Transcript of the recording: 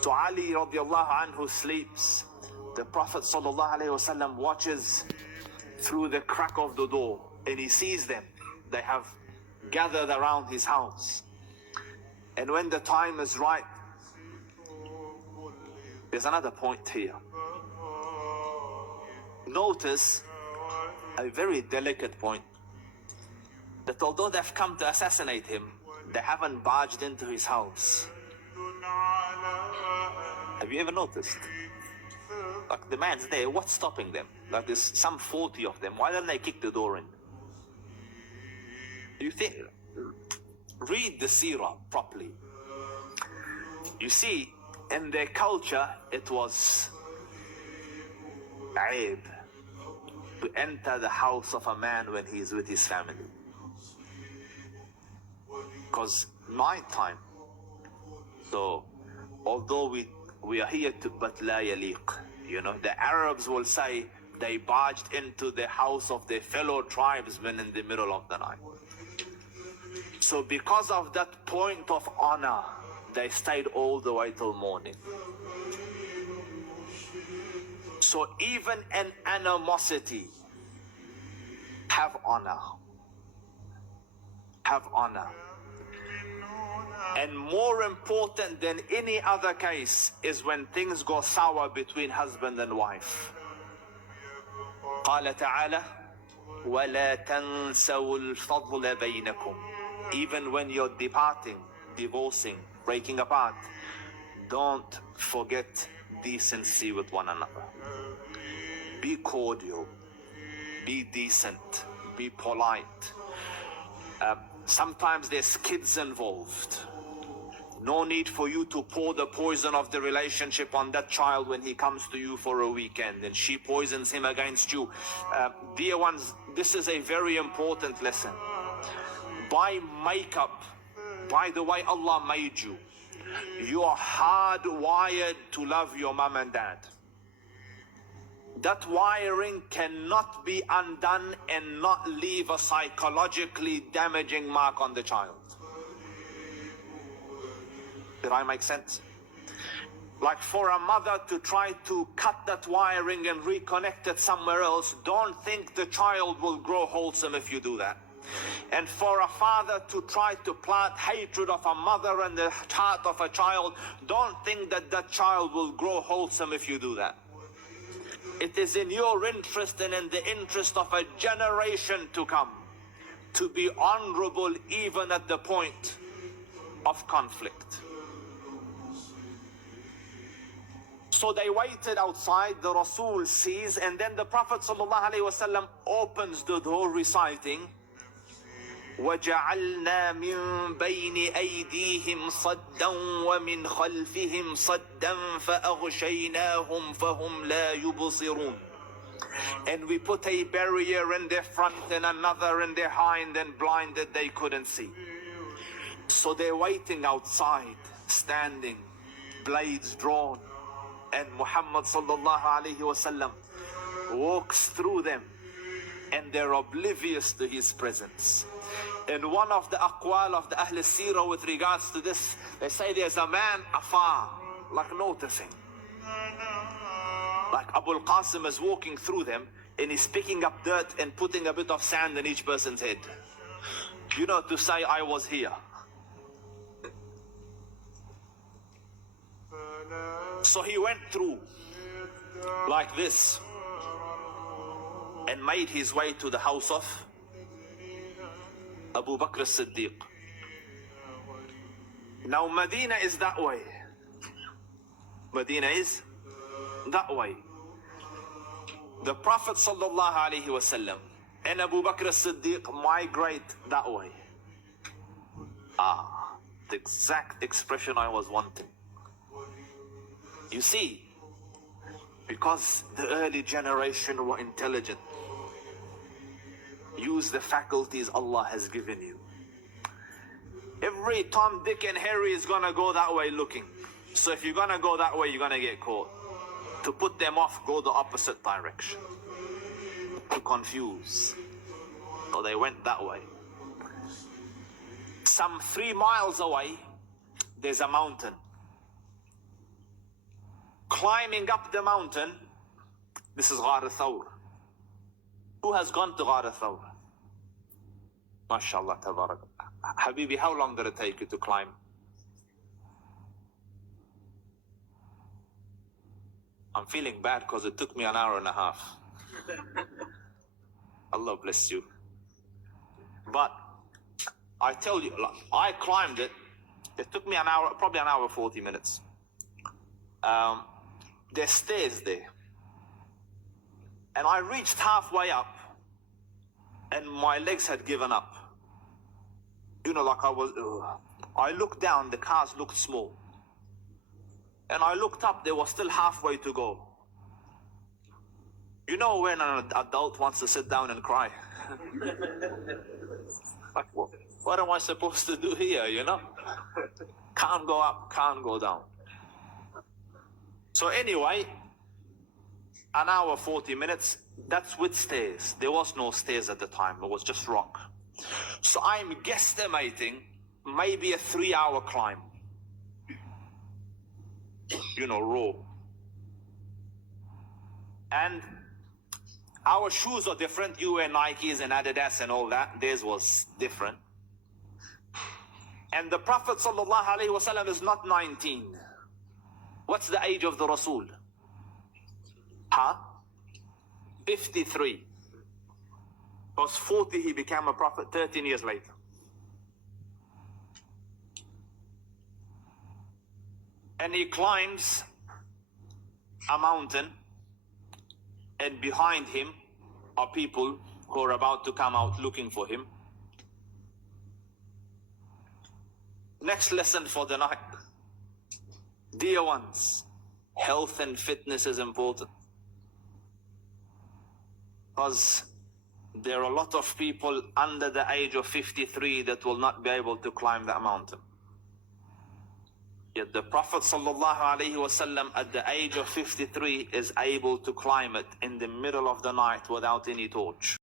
So Ali radiallahu anhu sleeps. The Prophet sallallahu alaihi wasallam watches through the crack of the door and he sees them. They have gathered around his house. And when the time is right, there's another point here. Notice a very delicate point, that although they've come to assassinate him, they haven't barged into his house. Have you ever noticed? Like the man's there, what's stopping them? Like there's some 40 of them, why don't they kick the door in? You think, read the seerah properly. You see, in their culture, it was aib to enter the house of a man when he is with his family. Because night time. So, although we are here to but la yaliq, you know, the Arabs will say they barged into the house of their fellow tribesmen in the middle of the night. So because of that point of honor, they stayed all the way till morning. So even an animosity, have honor. Have honor. And more important than any other case is when things go sour between husband and wife. قال تعالى ولا تنسوا الفضل بينكم. Even when you're departing, divorcing, breaking apart, don't forget decency with one another. Be cordial, be decent, be polite. Sometimes there's kids involved. No need for you to pour the poison of the relationship on that child when he comes to you for a weekend and she poisons him against you. Dear ones, this is a very important lesson. By makeup, by the way Allah made you, you are hardwired to love your mom and dad. That wiring cannot be undone and not leave a psychologically damaging mark on the child. Did I make sense? Like for a mother to try to cut that wiring and reconnect it somewhere else, don't think the child will grow wholesome if you do that. And for a father to try to plant hatred of a mother in the heart of a child, don't think that that child will grow wholesome if you do that. It is in your interest and in the interest of a generation to come to be honorable even at the point of conflict. So they waited outside, the Rasul sees, and then the Prophet ﷺ opens the door reciting وَجَعَلْنَا مِن بَيْنِ أَيْدِيهِمْ صَدًّا وَمِنْ خَلْفِهِمْ صَدًّا فَأَغْشَيْنَاهُمْ فَهُمْ لَا يُبْصِرُونَ. And we put a barrier in their front and another in their hind and blinded they couldn't see. So they're waiting outside, standing, blades drawn, and Muhammad ﷺ walks through them and they're oblivious to his presence. And one of the aqwal of the Ahl Sirah with regards to this, they say there's a man afar, like noticing. Like Abu al-Qasim is walking through them and he's picking up dirt and putting a bit of sand in each person's head. You know, to say I was here. So he went through like this and made his way to the house of Abu Bakr as-Siddiq. Now Medina is that way. Medina is that way. The Prophet sallallahu alaihi wasallam and Abu Bakr as-Siddiq migrate that way. The exact expression I was wanting. You see, because the early generation were intelligent, use the faculties Allah has given you. Every Tom, Dick and Harry is gonna go that way looking. So if you're gonna go that way, you're gonna get caught. To put them off, go the opposite direction. To confuse. So they went that way. Some 3 miles away, there's a mountain. climbing up the mountain. This is Ghar Thawr. Who has gone to Ghar Thawr? MashaAllah, tabarak. Habibi, how long did it take you to climb? I'm feeling bad because it took me an hour and a half. Allah bless you. But I tell you, I climbed it. It took me an hour, probably an hour, 40 minutes. There's stairs there. And I reached halfway up and my legs had given up. You know, like I looked down, the cars looked small. And I looked up, they were still halfway to go. You know when an adult wants to sit down and cry? Like, what am I supposed to do here, you know? Can't go up, can't go down. So anyway, an hour, 40 minutes, that's with stairs. There was no stairs at the time, it was just rock. So I'm guesstimating maybe a 3-hour climb. You know, raw. And our shoes are different. You wear Nikes and Adidas and all that. Theirs was different. And the Prophet ﷺ is not 19. What's the age of the Rasul? 53. Was 40, he became a prophet 13 years later. And he climbs a mountain, and behind him are people who are about to come out looking for him. Next lesson for the night. Dear ones, health and fitness is important. Because there are a lot of people under the age of 53 that will not be able to climb that mountain. Yet the Prophet ﷺ at the age of 53 is able to climb it in the middle of the night without any torch.